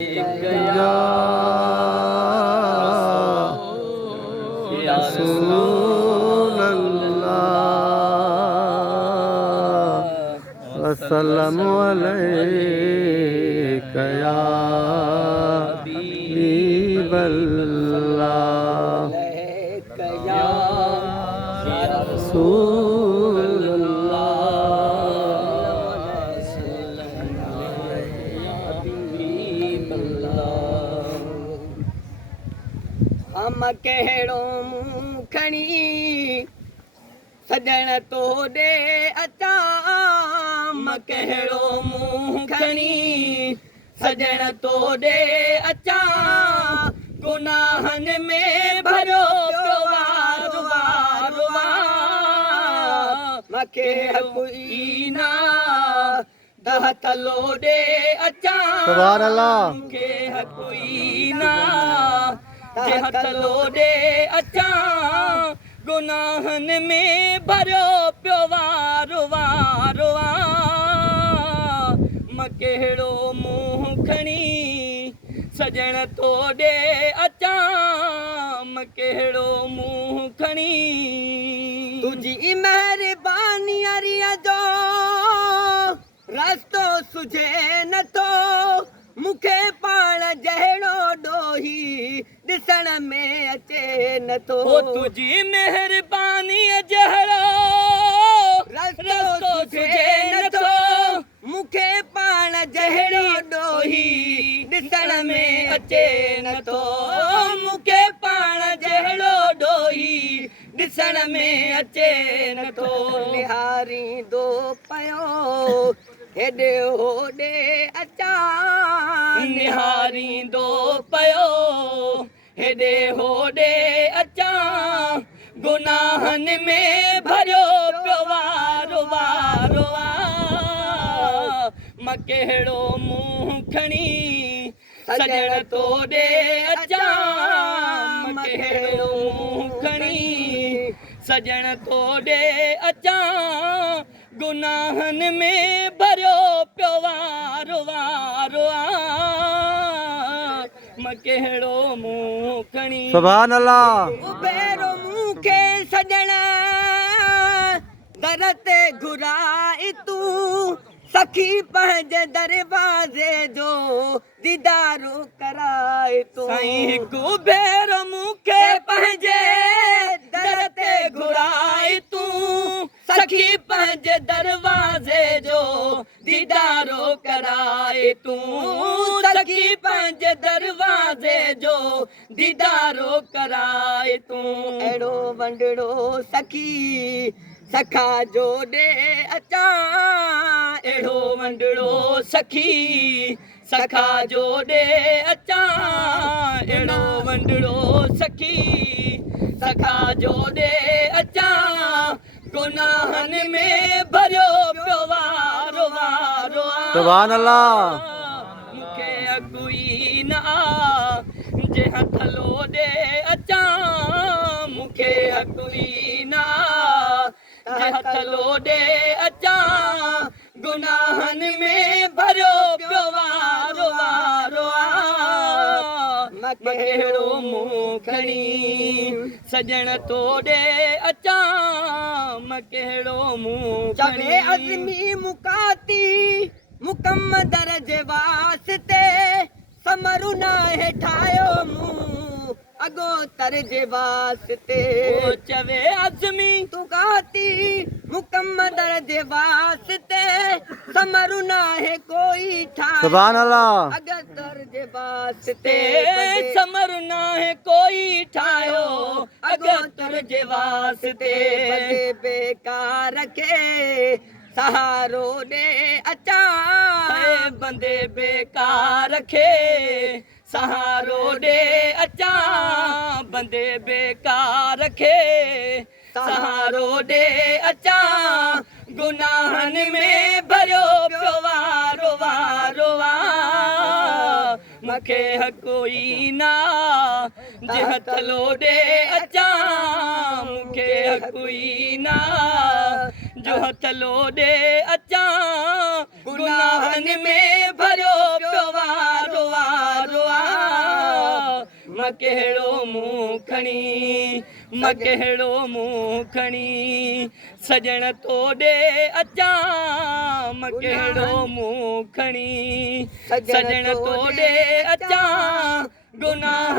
या रसूल अल्लाह अस्सलामु अलैका या हबीबल्लाह या रसूल हम कहिड़ो मुंहुं खणी सजण तो ॾे अचां हम कहिड़ो मुंहुं खणी सजण तो ॾे अचां गुनाहनि में भरियो पियो वार वार मूंखे हक़ ई न दह थलो ॾे अचां सुभान अल्लाह मूंखे हक़ ई न हथलो ॾे अचां गुनाहनि में भरियो पियो वार वार मां कहिड़ो मुंहुं खणी सजण तो ॾे अचां मां कहिड़ो मुंहुं खणी तुंहिंजी महिरबानी अरीअ जो रस्तो सुझे नथो मूंखे पाण जहिड़ो ॾोही ॾिसण में अचे नथो तुंहिंजी महिरबानी जहिड़ो रस्तो सुझे नथो मूंखे पाण जहिड़ो ॾोही ॾिसण में अचे नथो मूंखे पाण जहिड़ो ॾोही ॾिसण में अचे नथो निहारींदो पियो हेॾे होॾे अचां निहारींदो पियो हेॾे होॾे अचां गुनाहनि में भरियो पियो वार वार मां कहिड़ो मुंहुं खणी सजण तो ॾे अचां मां कहिड़ो मुंहुं खणी सजण तो ॾे अचां गुनाहनि में भरियो पियो वार वार मां कहिड़ो मुंहुं खणी सुभान अल्लाह उबेरो मूंखे सजण दर ते घुराए तूं सखी पंहिंजे दरवाज़े जो दीदारो कराए तूं साईं हिकु भेरो मूंखे पंहिंजे दर ते घुराए तूं सखी पंहिंजे दरवाज़े जो दीदारो कराए तूं सखी पंहिंजे दरवाज़े जो दीदारो कराए तूं अहिड़ो वंडड़ो सखी सखा जो ॾे अचां अहिड़ो वंडड़ो सखी सखा जो ॾे अचां अहिड़ो वंडड़ो सखी सखा जो ॾे अचां गुनाहनि में भरियो पियो वार वार सुभान अल्लाह मूंखे अॻु ई न जे हथलो ॾे अचां मूंखे अॻु ई न जे हथलो ॾे अचां गुनाहनि में भरियो पियो वार वार मां कहिड़ो मुंहुं खणी सजण तो ॾे अचां मां कहिड़ो मुंहुं खणी अज़मी मुकाती मुकम दर्जे वास्ते समरू नाहे ठाहियो मूं अगो तरजे वास्ते चवे अज़मी तुकाती मुकम दर्जे वास्ते समरू नाहे कोई ठाहियो सुभान अल्लाह अगर दर्जे वास्ते समरू नाहे कोई ठाहियो अगर दर्जे वास्ते बेकार रखे सहारो ॾे अचां बंदे बेकार रखे सहारो ॾे अचां बंदे बेकार रखे सहारो ॾे अचां गुनाहनि में भरियो पियो वार वार मूंखे हक़ ई न जे हथलो ॾे अचां मूंखे हक़ ई न जो हथ लोॾे अचां गुनाहनि में भरियो पियो वारो वारो मां कहिड़ो मुंहुं खणी मां कहिड़ो मुंहुं खणी सजण तोॾे अचां मां कहिड़ो मुंहुं खणी सजण तोॾे अचां गुनाह